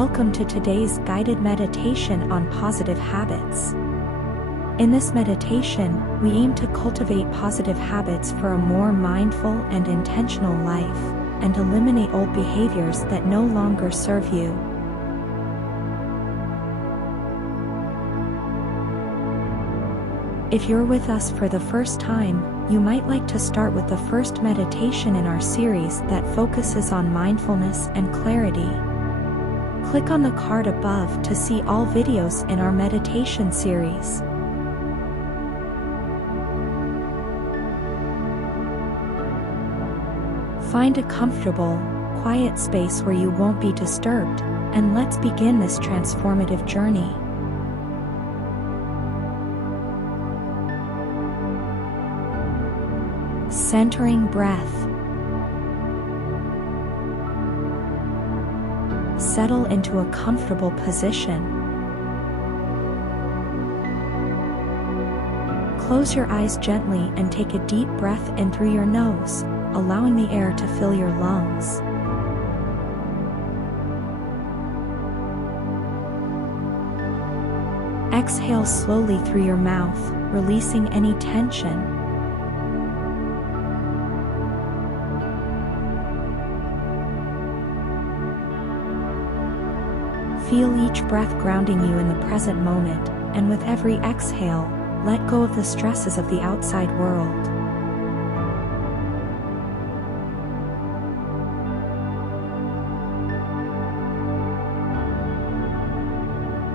Welcome to today's guided meditation on positive habits. In this meditation, we aim to cultivate positive habits for a more mindful and intentional life, and eliminate old behaviors that no longer serve you. If you're with us for the first time, you might like to start with the first meditation in our series that focuses on mindfulness and clarity. Click on the card above to see all videos in our meditation series. Find a comfortable, quiet space where you won't be disturbed, and let's begin this transformative journey. Centering breath. Settle into a comfortable position. Close your eyes gently and take a deep breath in through your nose, allowing the air to fill your lungs. Exhale slowly through your mouth, releasing any tension. Feel each breath grounding you in the present moment, and with every exhale, let go of the stresses of the outside world.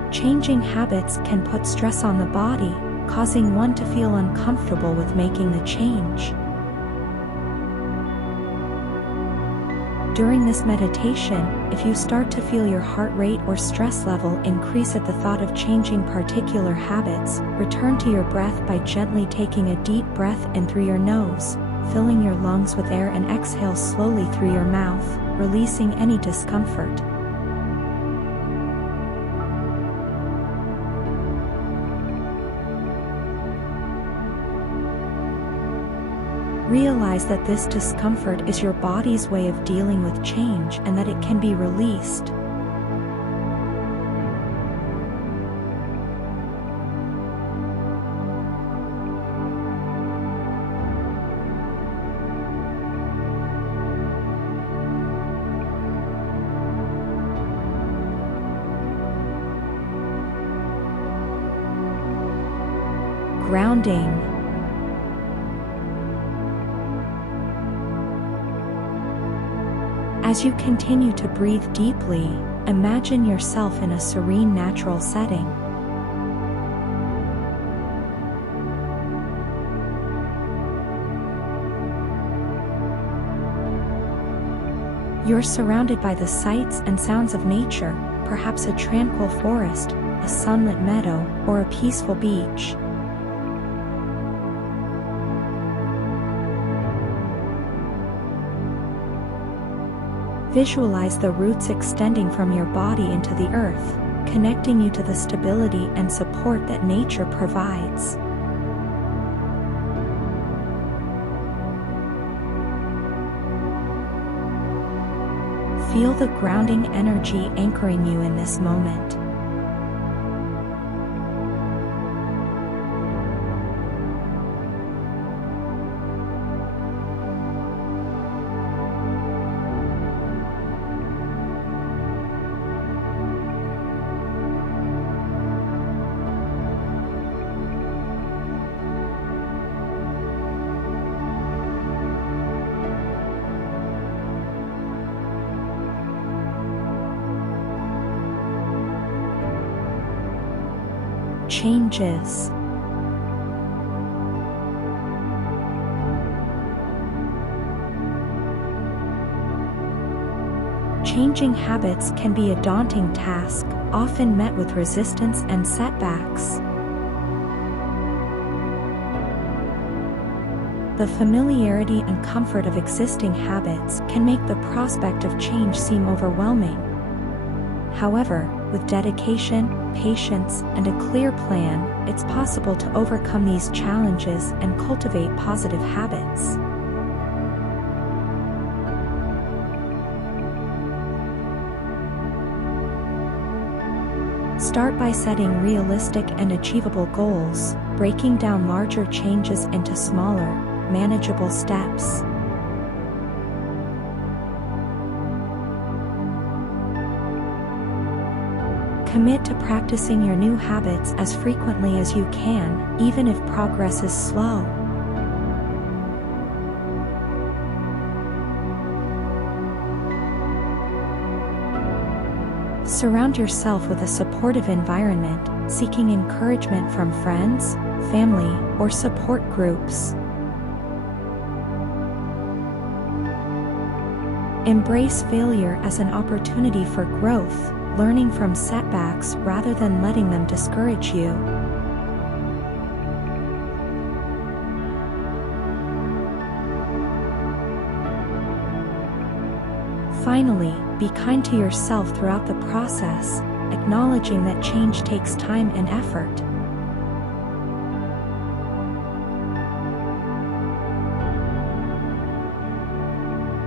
Changing habits can put stress on the body, causing one to feel uncomfortable with making the change. During this meditation, if you start to feel your heart rate or stress level increase at the thought of changing particular habits, return to your breath by gently taking a deep breath in through your nose, filling your lungs with air, and exhale slowly through your mouth, releasing any discomfort. Realize that this discomfort is your body's way of dealing with change and that it can be released. Grounding. As you continue to breathe deeply, imagine yourself in a serene natural setting. You're surrounded by the sights and sounds of nature, perhaps a tranquil forest, a sunlit meadow, or a peaceful beach. Visualize the roots extending from your body into the earth, connecting you to the stability and support that nature provides. Feel the grounding energy anchoring you in this moment. Changes. Changing habits can be a daunting task, often met with resistance and setbacks. The familiarity and comfort of existing habits can make the prospect of change seem overwhelming. However, with dedication, patience, and a clear plan, it's possible to overcome these challenges and cultivate positive habits. Start by setting realistic and achievable goals, breaking down larger changes into smaller, manageable steps. Commit to practicing your new habits as frequently as you can, even if progress is slow. Surround yourself with a supportive environment, seeking encouragement from friends, family, or support groups. Embrace failure as an opportunity for growth, learning from setbacks rather than letting them discourage you. Finally, be kind to yourself throughout the process, acknowledging that change takes time and effort.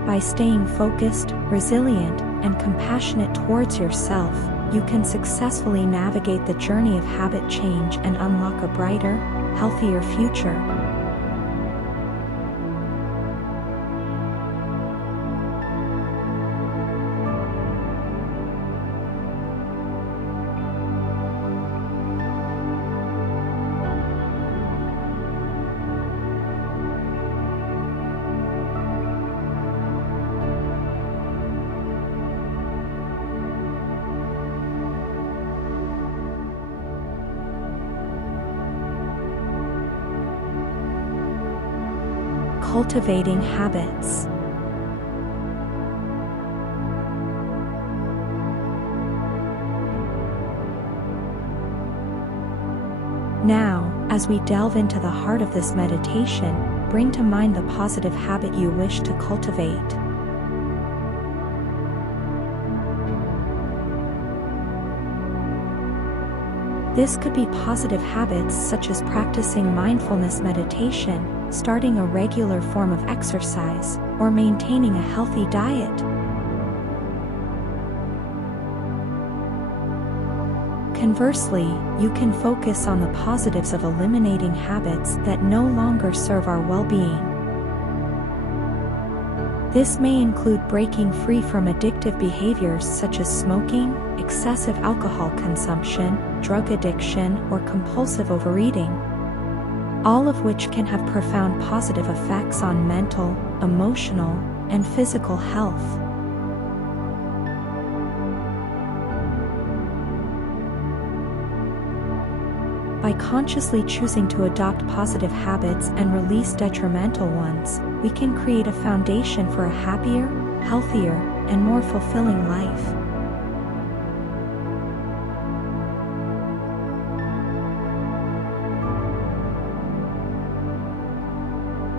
By staying focused, resilient, and compassionate towards yourself, you can successfully navigate the journey of habit change and unlock a brighter, healthier future. Cultivating habits. Now, as we delve into the heart of this meditation, bring to mind the positive habit you wish to cultivate. This could be positive habits such as practicing mindfulness meditation, starting a regular form of exercise, or maintaining a healthy diet. Conversely, you can focus on the positives of eliminating habits that no longer serve our well-being. This may include breaking free from addictive behaviors such as smoking, excessive alcohol consumption, drug addiction, or compulsive overeating, all of which can have profound positive effects on mental, emotional, and physical health. By consciously choosing to adopt positive habits and release detrimental ones, we can create a foundation for a happier, healthier, and more fulfilling life.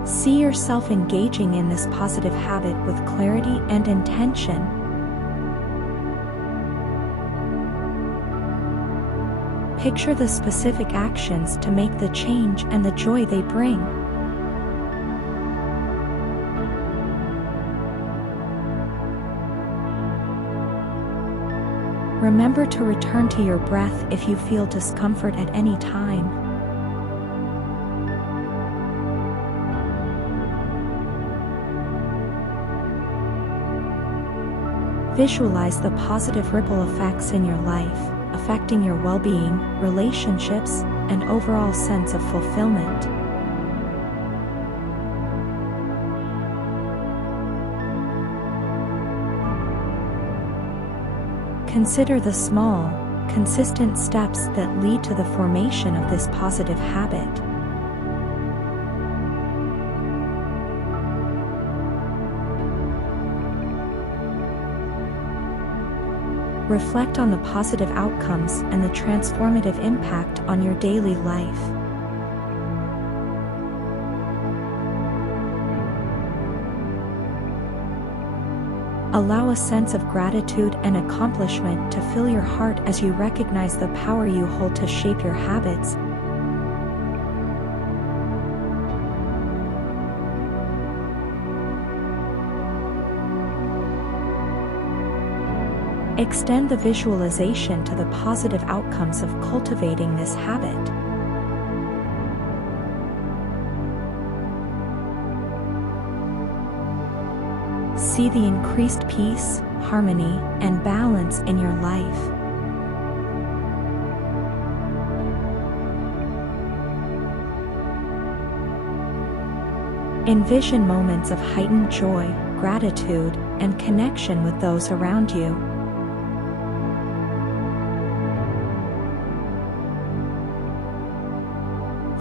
See yourself engaging in this positive habit with clarity and intention. Picture the specific actions to make the change and the joy they bring. Remember to return to your breath if you feel discomfort at any time. Visualize the positive ripple effects in your life, affecting your well-being, relationships, and overall sense of fulfillment. Consider the small, consistent steps that lead to the formation of this positive habit. Reflect on the positive outcomes and the transformative impact on your daily life. Allow a sense of gratitude and accomplishment to fill your heart as you recognize the power you hold to shape your habits. Extend the visualization to the positive outcomes of cultivating this habit. See the increased peace, harmony, and balance in your life. Envision moments of heightened joy, gratitude, and connection with those around you.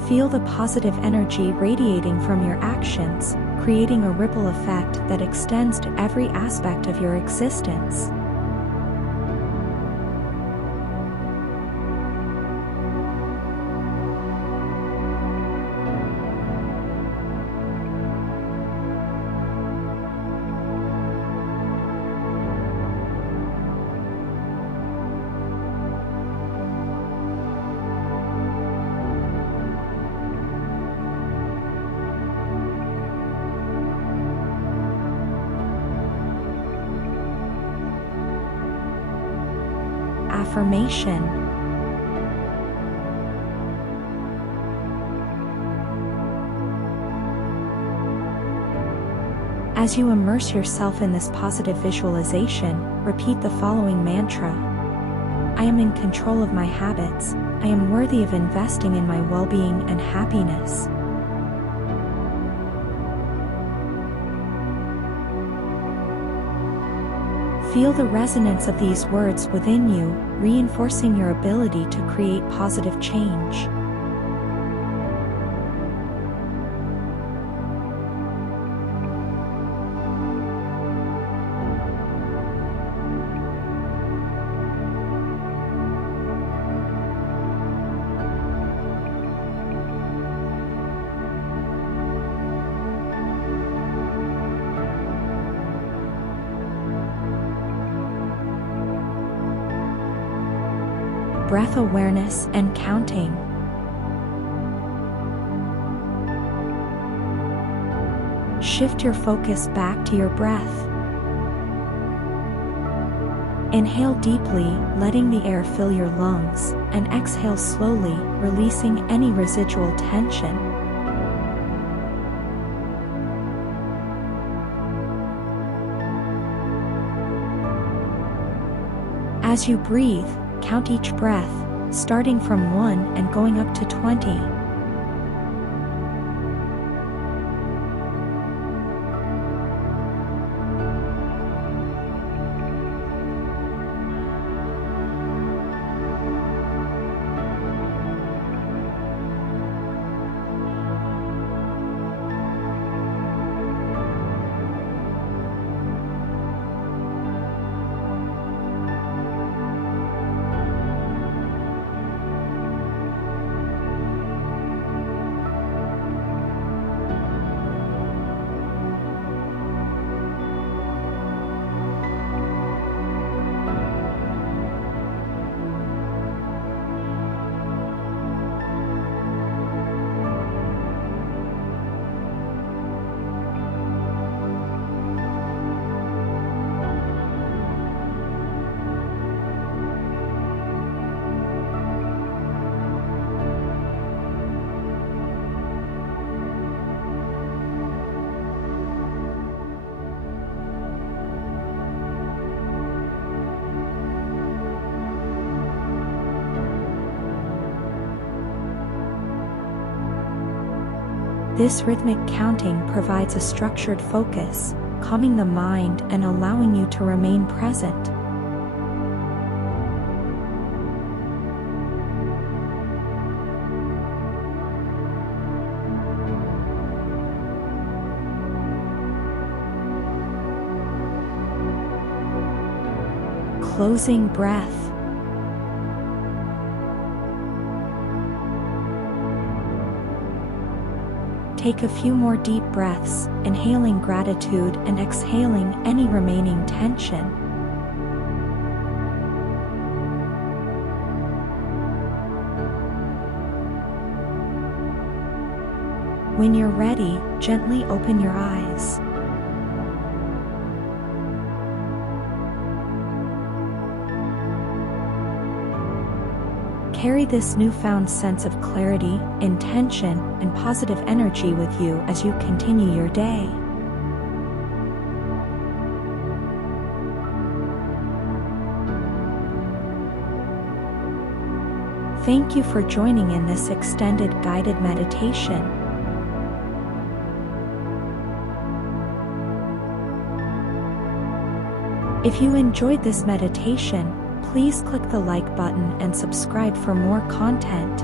Feel the positive energy radiating from your actions, creating a ripple effect that extends to every aspect of your existence. Affirmation. As you immerse yourself in this positive visualization, repeat the following mantra. I am in control of my habits. I am worthy of investing in my well-being and happiness. Feel the resonance of these words within you, reinforcing your ability to create positive change. Breath awareness and counting. Shift your focus back to your breath. Inhale deeply, letting the air fill your lungs, and exhale slowly, releasing any residual tension. As you breathe, count each breath, starting from 1 and going up to 20. This rhythmic counting provides a structured focus, calming the mind and allowing you to remain present. Closing breath. Take a few more deep breaths, inhaling gratitude and exhaling any remaining tension. When you're ready, gently open your eyes. Carry this newfound sense of clarity, intention, and positive energy with you as you continue your day. Thank you for joining in this extended guided meditation. If you enjoyed this meditation, please click the like button and subscribe for more content.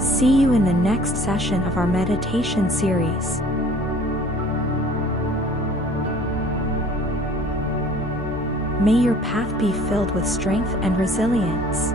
See you in the next session of our meditation series. May your path be filled with strength and resilience.